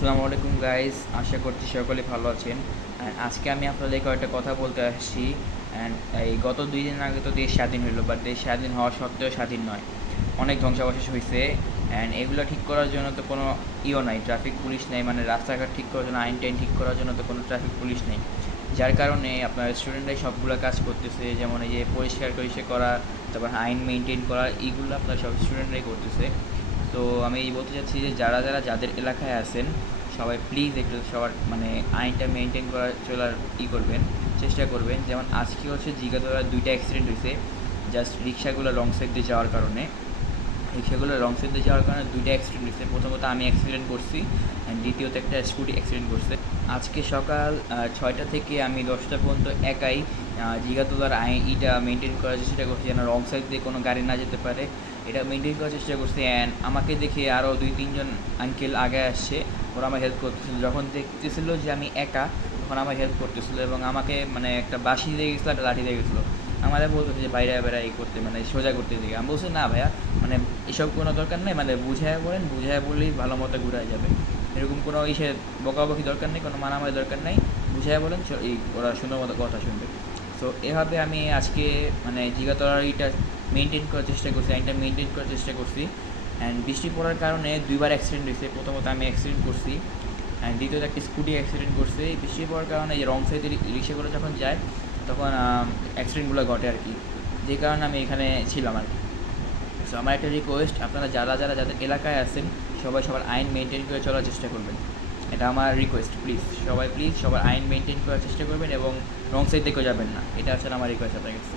আসসালামু আলাইকুম গাইস, আশা করছি সকলে ভালো আছেন। অ্যান্ড আজকে আমি আপনাদের কয়েকটা কথা বলতে আসছি। অ্যান্ড এই গত 2 দিন আগে তো দেশ স্বাধীন হলো, বাট দেশ স্বাধীন হওয়া সত্ত্বেও স্বাধীন নয়, অনেক ধ্বংসাবশেষ হয়েছে। অ্যান্ড এগুলো ঠিক করার জন্য তো কোনো নাই, ট্রাফিক পুলিশ নেই, মানে রাস্তাঘাট ঠিক করার জন্য, আইন টাইন ঠিক করার জন্য তো কোনো ট্রাফিক পুলিশ নেই। যার কারণে আপনার স্টুডেন্টরাই সবগুলো কাজ করতেছে, যেমন এই যে পরিষ্কার টরিষ্কার করা, তারপর আইন মেনটেন করা, এইগুলো আপনার সব স্টুডেন্টরাই করতেছে। তো আমি এই বলতে চাচ্ছি যে যাদের এলাকায় আছেন, সবাই প্লিজ একটু সবার মানে আইনটা মেনটেন করার চলার করবেন, চেষ্টা করবেন। যেমন আজকে হচ্ছে জিগাতলায় 2টা অ্যাক্সিডেন্ট হয়েছে, জাস্ট রিক্সাগুলো রং সাইড দিয়ে যাওয়ার কারণে। রিক্সাগুলো রং সাইড দিয়ে যাওয়ার কারণে 2টা অ্যাক্সিডেন্ট হয়েছে। প্রথমত আমি অ্যাক্সিডেন্ট করছি, অ্যান্ড দ্বিতীয়ত একটা স্কুটি অ্যাক্সিডেন্ট করছে। আজকে সকাল 6টা থেকে আমি 10টা পর্যন্ত একাই জিগাতলার ইটা মেনটেন করার চেষ্টা করছি, যেন রং সাইড দিয়ে কোনো গাড়ি না যেতে পারে, এটা মেনটেন করার চেষ্টা করছি। অ্যান্ড আমাকে দেখে আরও 2-3 জন আঙ্কেল আগে আসছে, ওরা আমার হেল্প করতেছিল। যখন দেখতেছিল যে আমি একা, তখন আমার হেল্প করতেছিল এবং আমাকে মানে একটা বাঁশি দিয়ে গেছিলো, একটা লাঠি দিয়ে গেছিলো। আমাদের বলতেছে যে বাইরে বেড়া এই করতে, মানে সোজা করতে দিকে। আমি বলছি না ভাইয়া, মানে এসব কোনো দরকার নেই, মানে বুঝায় বলেন, বুঝায় বললেই ভালো মতো ঘুরায় যাবে। এরকম কোনো বকাবকি দরকার নেই, কোনো মারামারি দরকার নেই, বুঝায় বলেন ওরা সুন্দর মতো কথা শুনবে। তো এভাবে আমি আজকে মানে জিগাতলার মেনটেন করার চেষ্টা করছি, আইনটা মেনটেন করার চেষ্টা করছি। অ্যান্ড বৃষ্টি পড়ার কারণে 2বার অ্যাক্সিডেন্ট হয়েছে। প্রথমত আমি অ্যাক্সিডেন্ট করছি, অ্যান্ড দ্বিতীয়ত একটা স্কুটি অ্যাক্সিডেন্ট করছে। বৃষ্টি পড়ার কারণে যে রং সাইডে রিক্সাগুলো যখন যায়, তখন অ্যাক্সিডেন্টগুলো ঘটে আর কি, যে কারণে আমি এখানে ছিলাম আর কি। সো আমার একটা রিকোয়েস্ট, আপনারা যাদের এলাকায় আছেন, সবাই সবার আইন মেনটেন করে চলার চেষ্টা করবেন। এটা আমার রিকোয়েস্ট, প্লিজ সবাই সবার আইন মেনটেন করার চেষ্টা করবেন এবং রং সাইড দিকেও যাবেন না। এটা আসলে আমার রিকোয়েস্ট আপনার কাছে।